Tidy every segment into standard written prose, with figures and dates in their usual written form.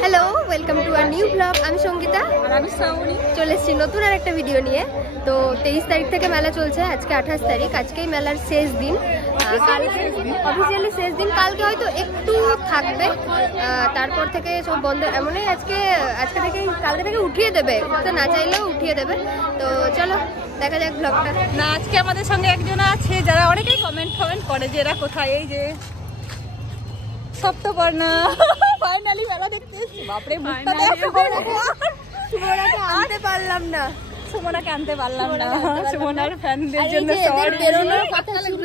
Hello, welcome to our new blog. আমি সঙ্গীতা আর আমি শ্রাবণী। চলে এসেছি নতুন আর একটা ভিডিও নিয়ে। তো 23 তারিখ থেকে মেলা চলছে, আজকে 28 তারিখ, আজকেই মেলার শেষ দিন, অফিসিয়ালি শেষ দিন। কালকে হয়তো একটু থাকবে, তারপর থেকে সব বন্ধ। এমনই আজকে কালকে থেকে উঠিয়ে দেবে, তো না চাইলেও উঠিয়ে দেবে। তো চলো দেখা যাক ব্লগটা। না, আজকে আমাদের সঙ্গে একজন আছে যারা অনেকেই কমেন্ট করে যে এরা কোথায়। এই যে সপ্তপর্ণা ফাইনালি মেলা দেখতে এসেছি। বাপরে, সুমনাকে আনতে পারলাম না, সুমনাকে আনতে পারলাম না। সুমনার ফ্যানদের জন্য বেরোনোর কথা ছিল,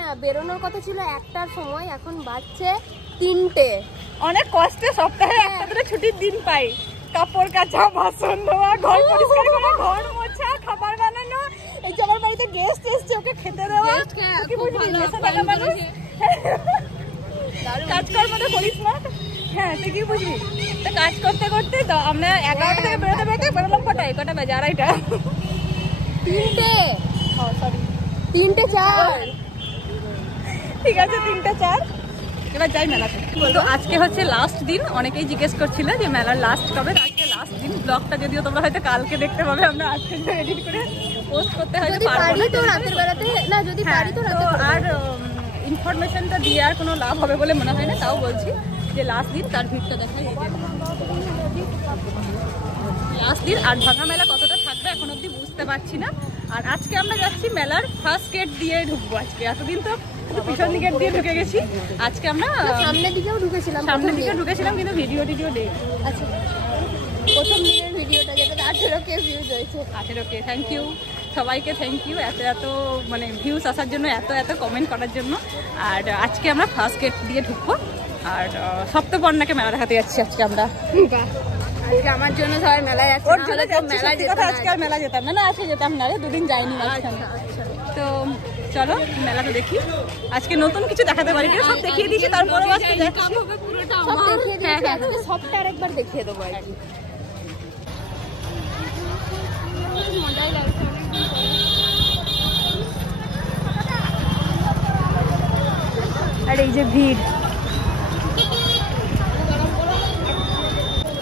না বেরোনোর কথা ছিল 1টার সময়, এখন বাজছে 3টে। অনেক কষ্টে সপ্তাহে একটা করে ছুটির দিন পাই। কাপড় কাচা, বাসন ধোয়া, ঘর পরিষ্কার করা, ঘর মোছা, খাবার বানানো। এই যে আমার বাড়িতে গেস্ট এসছে, ওকে খেতে দেওয়া। কি বুঝলি, কাজকর্মটা করিস না। হ্যাঁ, তুই কি বুঝবি। তো কাজ করতে করতে আমরা 11টা থেকে বেরোতে বেরোলাম কটায়, কটা বাজে? 2:30। 3টে 4। ঠিক আছে, 3টে 4। এবার যাই মেলাতে। তো আজকে হচ্ছে লাস্ট দিন। অনেকেই জিজ্ঞেস করছিল যে মেলার লাস্ট কবে। আজকে লাস্ট দিন। ব্লগটা যদিও তোমরা হয়তো কালকে দেখতে পাবে, আমরা আজকে এডিট করে পোস্ট করতে হয়তো পারবো না। তো রাতের বেলাতে না, যদি পারি তো রাতে। আর ইনফরমেশনটা দিয়ে আর কোনো লাভ হবে বলে মনে হয় না, তাও বলছি যে লাস্ট দিন। তার ভিড়টা দেখাই, লাস্ট দিন। আর ভাঙা মেলা কতটা থাকবে এখন অব্দি বুঝতে পারছি না। আর আজকে আমরা যাচ্ছি মেলার ফার্স্ট গেট দিয়ে ঢুকবো। আজকে এতদিন তো পিছন দিকের দিয়ে ঢুকে গেছি, আজকে আমরা সামনের দিকেও ঢুকেছিলাম, কিন্তু ভিডিও দেই। আচ্ছা, প্রথম দিনের ভিডিওটা যেটা 18K ভিউজ হয়েছে। 18K, থ্যাংক ইউ সবাইকে, থ্যাংক ইউ এত মানে ভিউজ আসার জন্য, এত কমেন্ট করার জন্য। আর আজকে আমরা ফার্স্ট গেট দিয়ে ঢুকবো। আর সপ্তপর্ণাকে মেলা দেখাতে যাচ্ছি আজকে আমরা। আজকে আমার জন্য সবাই মেলায় যাচ্ছে, ওর জন্য আজকে আর মেলা যেতাম না, আজকে যেতাম না রে, দুদিন যাইনি। তো চলো মেলাটা দেখি। আজকে নতুন কিছু দেখাতে পারি না, সব দেখিয়ে দিয়েছি। তারপরে আজকে সবটা আরেকবার দেখিয়ে দেবো আর কি। আর এই যে ভিড়।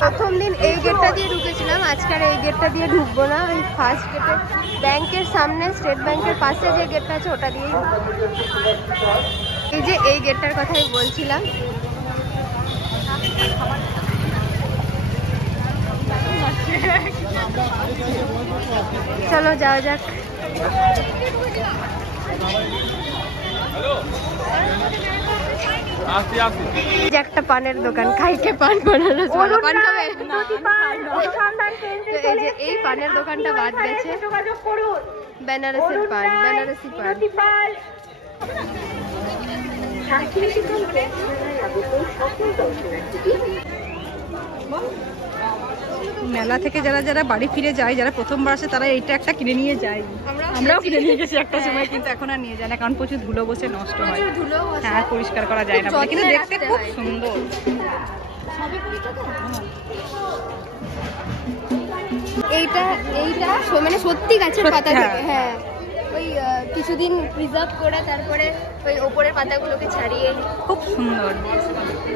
প্রথম দিন এই গেটটা দিয়ে ঢুকেছিলাম, আজকাল এই গেটটা দিয়ে ঢুকবো না। ওই ফার্স্ট গেটে, ব্যাংকের সামনে, স্টেট ব্যাংকের পাশে যে গেটটা আছে ওটা দিয়েই ঢুকবো। এই যে এই গেটটার কথাই বলছিলাম। চলো যাওয়া যাক। একটা পানের দোকান, খাইকে পান বানানো, পান খাবে। এই যে এই পানের দোকানটা বাদ গেছে, বেনারসের পান, বেনারসি পান। মেলা থেকে যারা বাড়ি ফিরে যায়, যারা প্রথমবার আসে, তারা এইটা একটা কিনে নিয়ে যায়। আমরাও কিনে নিয়ে গেছি একটা সময়, কিন্তু এখন আর নিয়ে যায় না, কারণ প্রচুর ধুলো বসে নষ্ট হয়। হ্যাঁ, পরিষ্কার করা যায় না, কিন্তু দেখতে খুব সুন্দর। এইটা মানে সত্যি গাছের পাতা থেকে, হ্যাঁ, ওই কিছুদিন প্রিজার্ভ করে তারপরে ওই ওপরের পাতাগুলোকে ছাড়িয়ে, খুব সুন্দর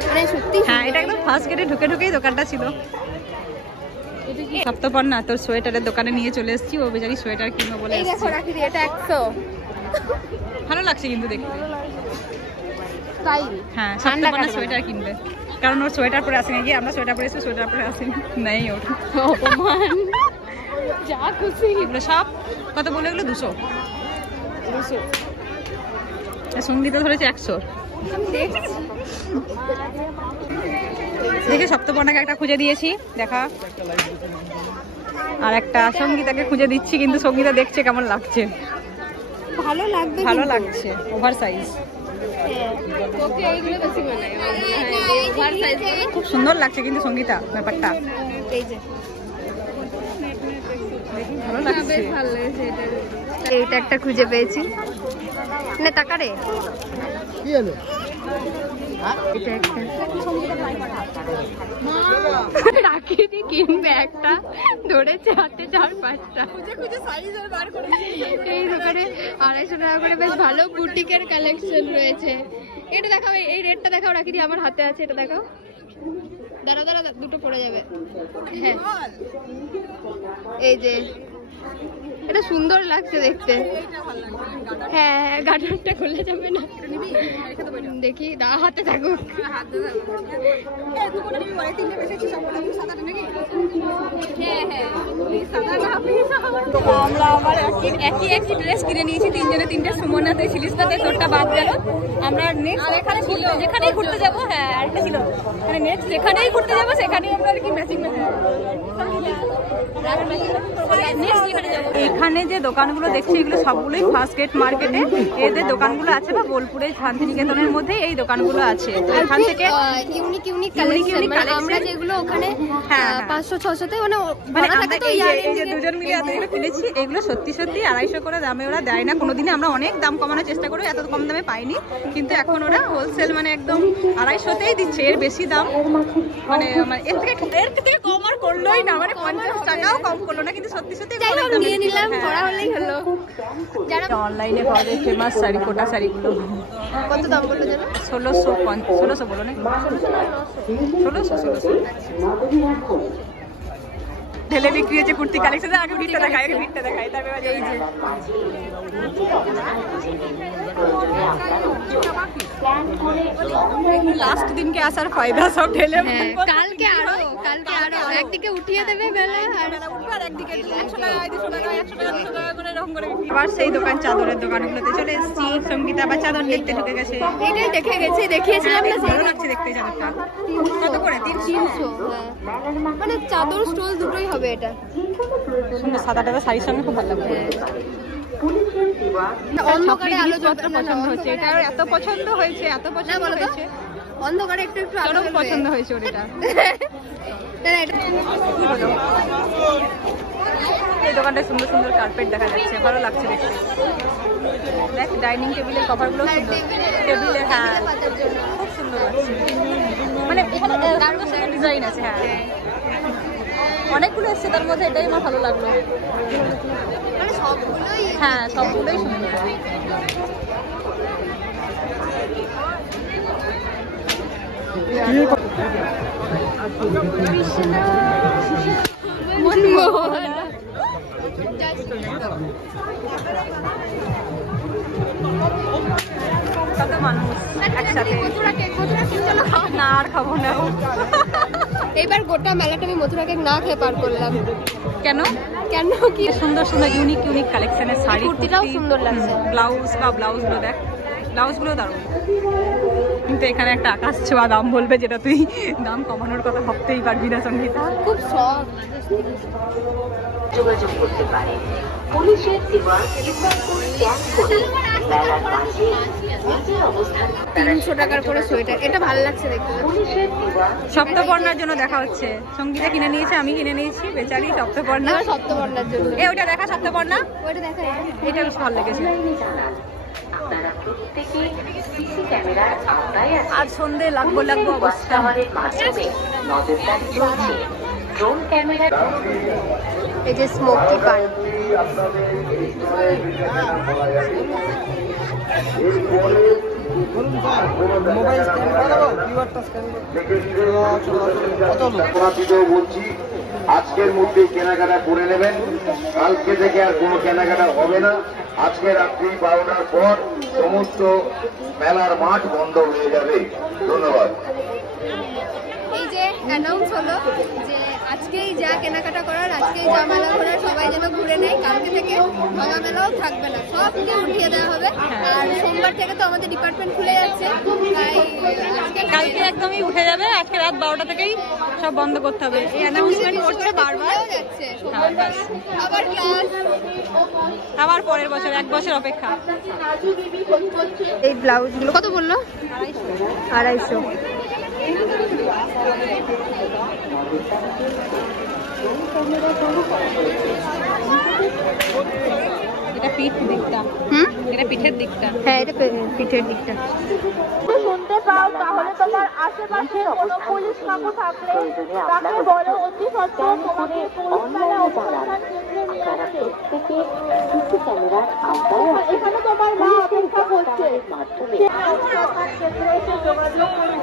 মানে সত্যি। হ্যাঁ, এটা একদম ফার্স্ট গেটে ঢুকেই দোকানটা ছিল। সপ্তপর্ণা তোর সোয়েটারের দোকানে নিয়ে চলে এসেছি। ও বেচারি সোয়েটার কিনবো বলে এসেছে। এটা 100। ভালো লাগছে কিন্তু দেখতে। হ্যাঁ, সপ্তপর্ণা সোয়েটার কিনবে, কারণ ওর সোয়েটার পরে আসেনি। গিয়ে আমরা সোয়েটার পরে এসে সোয়েটার পরে আসেনি, নেই ওর। অপমান, যা খুশি। এগুলো সব কত বলে? এগুলো 200। সঙ্গীতা ধরেছে 100। দেখে সপ্তপর্ণাকে একটা খুঁজে দিয়েছি, দেখা। আর একটা সঙ্গীতাকে খুঁজে দিচ্ছি, কিন্তু সঙ্গীতা দেখছে কেমন লাগছে। ভালো লাগছে, ওভার সাইজ। খুব সুন্দর লাগছে কিন্তু সঙ্গীতা ব্যাপারটা। ভালো লাগছে। এইটা একটা খুঁজে পেয়েছি, না তাকারে রাখিনি, কিনবে একটা, ধরেছে হাতে 4-5টা। এই দোকানে 250 টাকা করে বেশ ভালো বুটিকের কালেকশন রয়েছে। এটা দেখাও, এই রেডটা দেখাও, রাখি দি আমার হাতে আছে, এটা দেখাও। দাঁড়া দাঁড়া, দুটো পড়ে যাবে। হ্যাঁ এই যে এটা সুন্দর লাগছে দেখতে। হ্যাঁ হ্যাঁ, গার্ডারটা খুলে যাবে না, দেখি দা হাতে থাকুক। আমরা আবার একই ড্রেস কিনে নিয়েছি তিনজনে তিনটে। সুমনাতে শিলিশটাতে তোরটা বাদ গেল। আমরা নেক্সট এখানে যেখানেই ঘুরতে যাবো, হ্যাঁ আরেকটা ছিল, মানে নেক্সট যেখানেই ঘুরতে যাবো সেখানেই আমরা আর কি ম্যাচিং এখানে যে দোকানগুলো দেখছি এগুলো সবগুলোই ফার্স্ট গেট মার্কেটে এদের দোকানগুলো আছে, বা বোলপুরে শান্তিনিকেতনের মধ্যে এই দোকানগুলো আছে। তো এখান থেকে ইউনিক কালেকশন, মানে আমরা যেগুলো ওখানে 500-600 তে মানে আমরা এই যে দুজন মিলে এতগুলো কিনেছি, এগুলো সত্যি সত্যি 250 করে দামে ওরা দেয় না কোনোদিনই। আমরা অনেক দাম কমানোর চেষ্টা করি, এত কম দামে পাইনি, কিন্তু এখন ওরা হোলসেল মানে একদম 250তেই দিচ্ছে। এর বেশি দাম মানে এর থেকে কম আর করলোই না, মানে 50 টাকাও কম করলো না, কিন্তু সত্যি সত্যি নিয়ে নিলাম, করা হলেই হলো। যারা অনলাইনে পাওয়া যায় ফেমাস শাড়ি, কোটা শাড়িগুলো কত দাম বললো জানো? 1600 বলো না, 1600 ঢেলে বিক্রি হচ্ছে কুর্তি কালেকশন। আগে ভিড়টা দেখাই, তারপরে এই যে লাস্ট দিনকে আসার ফায়দা সব ঢেলে। কালকে আরো একদিকে উঠিয়ে দেবে বেলা, আর একদিকে 100 টাকা 100 টাকা 100 টাকা 200 টাকা করে এরকম করে বিক্রি। আবার সেই দোকান, চাদরের দোকানগুলোতে চলে এসেছি। সঙ্গীতা বা চাদর দেখতে ঢুকে গেছে। এটাই দেখিয়েছিলাম না, ভালো লাগছে দেখতে চাদরটা। কত করে? 300। মানে চাদর স্টোল দুটোই হবে। এটা সুন্দর সাদাটা শাড়ির সঙ্গে খুব ভালো লাগবে। অন্ধকারে আলো পছন্দ হচ্ছে, এটা এত পছন্দ হয়েছে, এত পছন্দ হয়েছে। অন্ধকারে একটু আলো পছন্দ হয়েছে ওটা। এই দোকানটায় সুন্দর সুন্দর কার্পেট দেখা যাচ্ছে, ভালো লাগছে দেখতে। দেখ ডাইনিং টেবিলের কভারগুলো সুন্দর, টেবিলে হ্যাঁ খুব সুন্দর লাগছে। মানে এখানে ডিজাইন আছে, হ্যাঁ অনেকগুলো এসছে, তার মধ্যে এটাই আমার ভালো লাগলো। মানে সবগুলোই, হ্যাঁ সবগুলোই সুন্দর। কত মানুষ একসাথে, না আর খাবো না। এইবার গোটা মেলাটা আমি মথুরা কেক না খেয়ে পার করলাম। কেন কি সুন্দর সুন্দর ইউনিক কালেকশনের শাড়ি, কুর্তিটাও সুন্দর লাগছে। ব্লাউজগুলো দেখ, ব্লাউজগুলো দারুণ। কিন্তু এখানে একটা আকাশ ছোঁয়া দাম বলবে, যেটা তুই দাম কমানোর কথা ভাবতেই পারবি না। সঙ্গীতা খুব শখ। যোগাযোগ করতে পারে পুলিশের দেওয়া কিউআর কোড স্ক্যান করে মেলার পাশে নিজের অবস্থান। 300 টাকার করে সোয়েটার, এটা ভালো লাগছে দেখতে। পুলিশের দেওয়া সপ্তপর্ণার জন্য দেখা হচ্ছে। সঙ্গীতা কিনে নিয়েছে, আমি কিনে নিয়েছি, বেচারি সপ্তপর্ণা। সপ্তবর্ণার জন্য ওইটা দেখা, সপ্তপর্ণা ওইটা দেখা, এটা বেশ ভালো লেগেছে। আপনারা প্রত্যেকে সিসি ক্যামেরার আওতায় আছেন। আর সন্ধে লাগবো অবস্থা। টাওয়ারের মাধ্যমে নজরদারি চলছে। ড্রোন ক্যামেরা, এই যে স্মোকি পান। বলছি আজকের মধ্যে কেনাকাটা করে নেবেন, কালকে থেকে আর কোনো কেনাকাটা হবে না। আজকে রাত্রি 12টার পর সমস্ত মেলার মাঠ বন্ধ হয়ে যাবে। ধন্যবাদ। এই যে অ্যানাউন্স হলো যে আজকেই যা কেনাকাটা করার, আজকেই যা মেলা ঘোরার সবাই যেন ঘুরে নেয়। কালকে থেকে ভাঙা মেলাও থাকবে না, সবকে উঠিয়ে দেওয়া হবে। আর সোমবার থেকে তো আমাদের ডিপার্টমেন্ট খুলে যাচ্ছে, তাই কালকে একদমই উঠে যাবে। আজকে রাত 12টা থেকেই সব বন্ধ করতে হবে। এই অ্যানাউন্সমেন্ট করছে বারবার। যাচ্ছে আবার ক্লাস, আবার পরের বছর 1 বছর অপেক্ষা। এই ব্লাউজগুলো কত বললো? 250। এটা পিঠ দিকটা, এটা পিঠের দিকটা, হ্যাঁ এটা পিঠের দিকটা। শুনতে পাও তাহলে তোমার আশেপাশে কোনো পুলিশ কাকু থাকলে তাকে বলো অতি সত্ত্বর তোমাকে পুলিশ মেলা অনুষ্ঠান কেন্দ্রে নিয়ে থেকে সিসি ক্যামেরার আওতায় এখানে তোমার মা অপেক্ষা করছে মাধ্যমে যোগাযোগ করুন।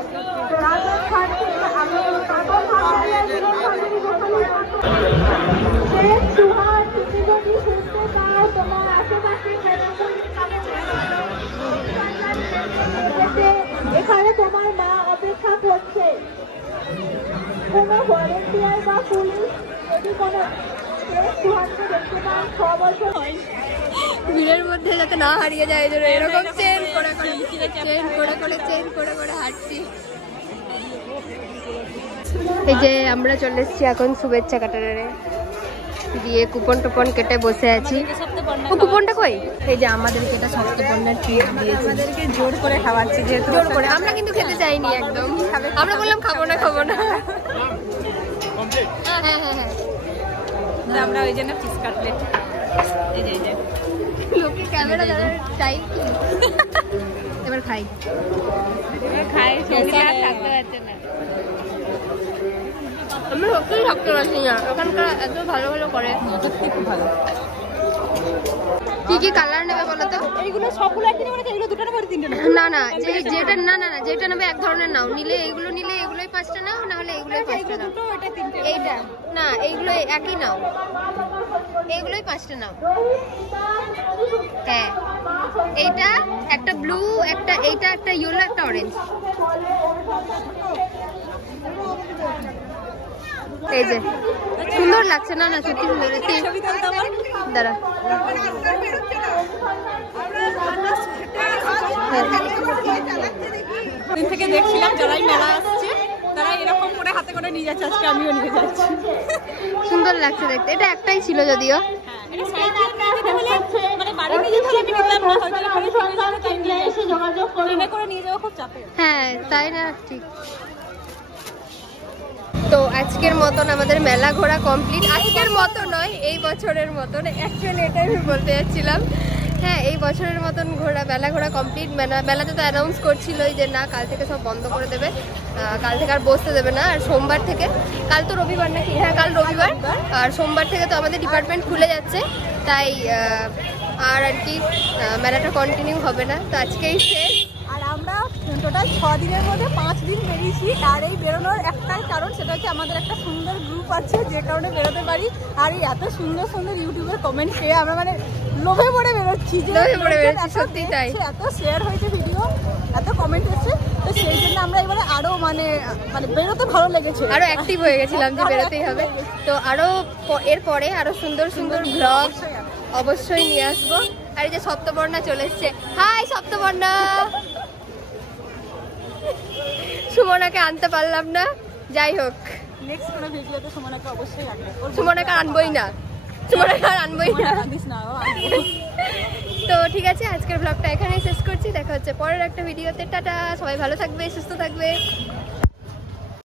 রাজস্থান থেকে আমি শেখ সুহান তুমি যদি শুনতে পাও তোমার আশেপাশে এখানে তোমার মা অপেক্ষা করছে। কোনো ভলেন্টিয়ার বা পুলিশ যদি কোনো শেখ সুহানকে দেখতে পান 6 বছর হয় ভিড়ের মধ্যে যাতে না হারিয়ে যায় এজন্য এরকম চেন করে করে হাঁটছি। এই যে আমরা চলে এসেছি এখন শুভেচ্ছা কাটারে দিয়ে কুপন টুপন কেটে বসে আছি। ও কুপনটা কই? এই যে আমাদেরকে এটা সপ্তপর্ণের ট্রিট দিয়েছে, আমাদেরকে জোর করে খাওয়াচ্ছে যেহেতু জোর করে। আমরা কিন্তু খেতে চাইনি একদম, আমরা বললাম খাবো না হ্যাঁ আমরা ওই জন্য ফিশ কাটলেট এই যে লোকে ক্যামেরা চাই এবার খাই থাকতে পারছে না। আমি সত্যিই থাকতে পারছি না, ওখানকার এত ভালো করে। খুব ভালো। কি কি কালার নেবে বলো তো? এইগুলো সবগুলো একই নেবে, এগুলো দুটো নেবে, তিনটে নেবে? না যেটা নেবে এক ধরনের নাও। নিলে এগুলোই 5টা নাও, না হলে এগুলোই 5টা নাও। এইটা না, এইগুলো একই নাও, এইগুলোই 5টা নাও। হ্যাঁ, এইটা একটা ব্লু, একটা এইটা, একটা ইয়েলো, একটা অরেঞ্জ। এই যে সুন্দর লাগছে। না সত্যি সুন্দর। দাঁড়া, দিন থেকে দেখছিলাম যারাই মেলা আসছে তারা এরকম করে হাতে করে নিয়ে যাচ্ছে, আজকে আমিও নিয়ে যাচ্ছি। সুন্দর লাগছে দেখতে। এটা একটাই ছিল যদিও। হ্যাঁ তাই না, ঠিক। তো আজকের মতন আমাদের মেলা ঘোরা কমপ্লিট। আজকের মতো নয়, এই বছরের মতন। অ্যাকচুয়ালি এটাই আমি বলতে যাচ্ছিলাম। হ্যাঁ, এই বছরের মতন মেলা ঘোরা কমপ্লিট। মেলাতে তো অ্যানাউন্স করছিলই যে না, কাল থেকে সব বন্ধ করে দেবে, কাল থেকে আর বসতে দেবে না। আর সোমবার থেকে, কাল তো রবিবার নাকি? হ্যাঁ, কাল রবিবার। আর সোমবার থেকে তো আমাদের ডিপার্টমেন্ট খুলে যাচ্ছে, তাই আর কি মেলাটা কন্টিনিউ হবে না। তো আজকেই শেষ। আর আমরা টোটাল 6 দিনের মধ্যে 5 দিন বেরিয়েছি। আর এই বেরোনোর একটাই কারণ, সেটা হচ্ছে আমাদের একটা সুন্দর গ্রুপ আছে যে কারণে বেরোতে পারি। আর এই এত সুন্দর সুন্দর ইউটিউবের কমেন্ট পেয়ে আমরা মানে লোভে পড়ে বেরোচ্ছি, সত্যি তাই। এত শেয়ার হয়েছে ভিডিও, এত কমেন্ট এসেছে, তো সেই জন্য আমরা এবারে আরো মানে বেরোতে ভালো লেগেছে, আরো অ্যাক্টিভ হয়ে গেছিলাম যে বেরোতেই হবে। তো আরো এরপরে আরো সুন্দর সুন্দর ব্লগ অবশ্যই নিয়ে আসবো। আর এই যে সপ্তবর্ণা চলে এসছে। হাই সপ্তবর্ণা। সুমনাকে আনতে পারলাম না, যাই হোক নেক্সট কোনো ভিডিওতে সুমনাকে অবশ্যই আনবো। সুমনাকে আনবোই না। তো ঠিক আছে, আজকের ব্লগটা এখানেই শেষ করছি। দেখা হচ্ছে পরের একটা ভিডিওতে। টাটা, সবাই ভালো থাকবে, সুস্থ থাকবে।